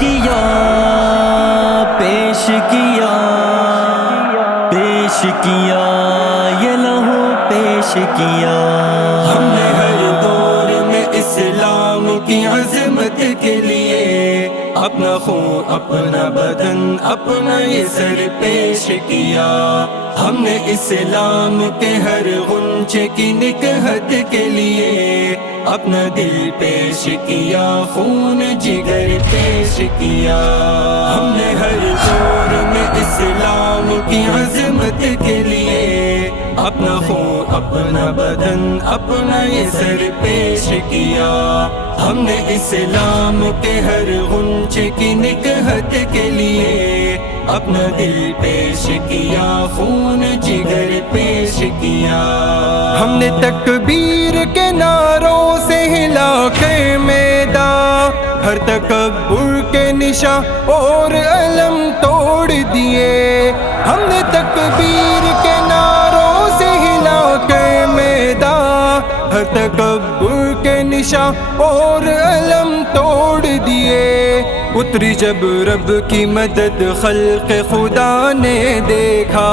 کیا پیش کیا پیش کیا یہ لہو پیش کیا. ہم نے ہر دور میں اسلام کی عظمت کے لیے اپنا خون اپنا بدن اپنا یہ سر پیش کیا. ہم نے اسلام کے ہر غنچے کی نکہت کے لیے اپنا دل پیش کیا خون جگر پیش کیا. ہم نے ہر دور میں اسلام کی عظمت کے لیے اپنا خون اپنا بدن اپنا یہ سر پیش کیا. ہم نے اسلام کے ہر غنچے کی نکہت کے لیے اپنا دل پیش کیا خون جگر پیش کیا. ہم نے تکبیر کے نعروں سے ہلا کے میدان ہر تکبر کے نشاں اور علم توڑ دیے. ہم نے تکبیر کے نعروں سے ہلا کے میدان ہر تکبر کے نشاں اور علم توڑ دیے. اتری جب رب کی مدد خلق خدا نے دیکھا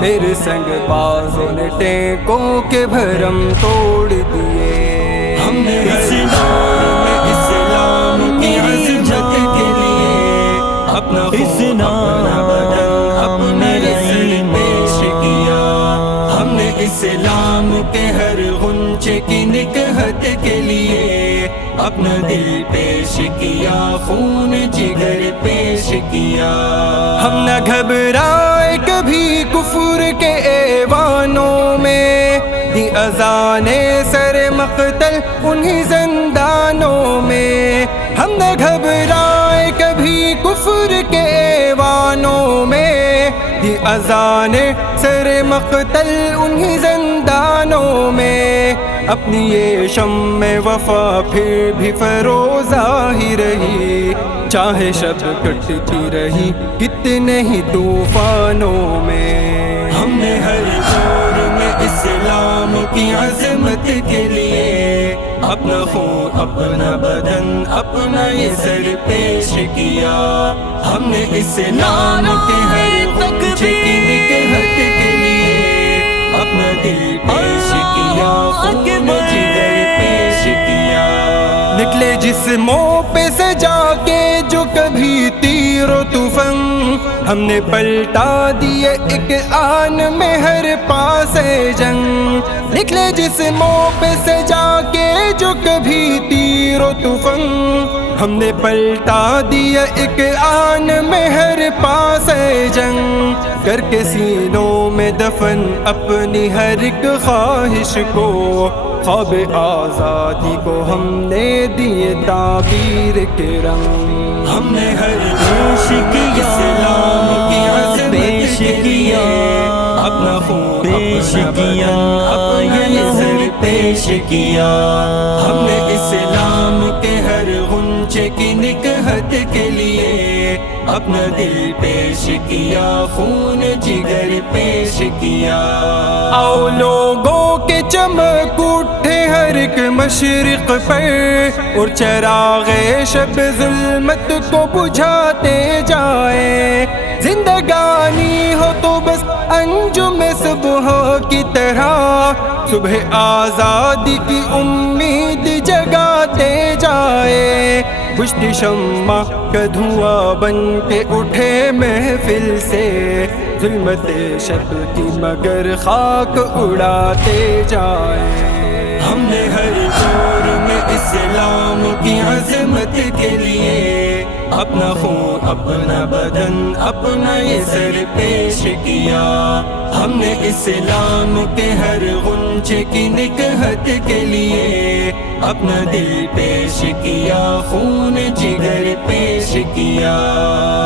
میرے سنگ بازوں نے ٹینکوں کے بھرم توڑ دیے. ہم نے اس دور میں اسلام کی عظمت کے لیے اپنا خون اپنا بدن اپنا سر پیش کیا. ہم نے اسلام کے ہر غنچے کی نکہت کے لیے اپنا دل پیش کیا خون جگر پیش کیا. ہم نہ گھبرائے کبھی کفر کے ایوانوں میں دی اذان سر مقتل انہی زندانوں میں. ہم نہ گھبرائے کبھی کفر کے ایوانوں میں دی اذان سر مقتل انہی زندانوں میں. اپنی یہ شمع وفا پھر بھی فروزہ ہی رہی چاہے شب کٹتی رہی کتنے ہی طوفانوں میں. ہم نے ہر دور میں اسلام کی عظمت کے لیے اپنا خون اپنا بدن اپنا یہ سر پیش کیا. ہم نے اسلام کے ہر غنچے کی نکہت کے لیے اپنا دل پیش کیا خون جگر پیش کیا. نکلے جسموں پہ سے جا کے جو کبھی تیر و طوفان ہم نے پلٹا دیے ایک آن میں ہر پاس جنگ. نکلے جسموں پہ سے جا کے جو کبھی تیر و طوفان ہم نے پلٹا دیا ایک آن میں ہر پاس جنگ. کر کے سینوں میں دفن اپنی ہر ایک خواہش کو خواب آزادی کو ہم نے دیے تعبیر کے رنگ. ہم نے ہر پیش کیا اسلام کی عظمت پیش کے لیے کیا اپنا خون پیش اپنا کیا بدن اپنا یہ سر لہو پیش کیا. ہم نے اسلام کے ہر غنچے کی نکہت کے لیے اپنا دل پیش کیا خون جگر پیش کیا. آؤ لوگوں کے چمک اٹھے ہر ایک مشرق پر اور چراغ شب ظلمت کو بجھاتے جائیں. زندگانی ہو تو بس انجم صبح کی طرح صبح آزادی کی امید جگاتے جائے. پشتی شمع کا دھواں بن کے اٹھے محفل سے ظلمت شب کی مگر خاک اڑاتے جائیں. ہم نے ہر دور میں اسلام کی عظمت کے لیے اپنا خون اپنا بدن اپنا یہ سر پیش کیا. ہم نے اسلام کے ہر غنچے کی نکہت کے لیے اپنا دل پیش کیا خون جگر پیش کیا.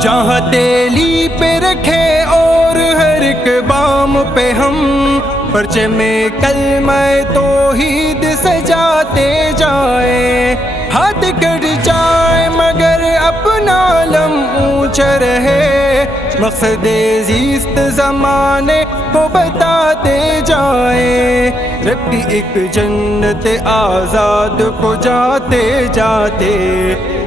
جہاں تیلی پہ رکھے اور ہر ایک بام پہ ہم پرچم کلمہ توحید سجاتے جائیں. ہاتھ کٹ جائے مگر اپنا علم اونچا رہے، مقصد زیست زمانے کو بتاتے جائیں، رب کی ایک جنت آزاد کو جاتے جاتے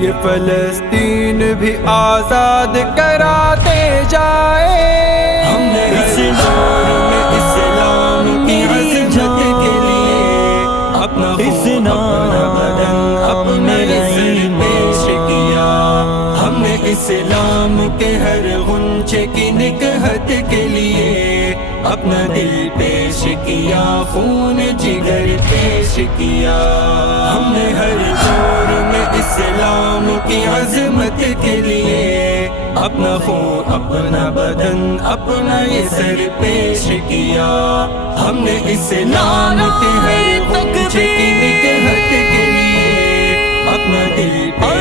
یہ فلسطین بھی آزاد کراتے جائیں۔ ہم نے اس دور میں اسلام کی عظمت کے لیے اپنا خون، اپنا بدن، اپنا سر پیش کیا۔ ہم نے اسلام کے ہر غنچے کی نکہت کے لیے اپنا دل پیش کیا، خون جگر پیش کیا۔ ہم نے ہر دور میں اسلام کی عظمت کے لیے اپنا خون، اپنا بدن، اپنا یہ سر پیش کیا۔ ہم نے اسلام کے ہر غنچے کی نکہت کے لیے اپنا دل پیش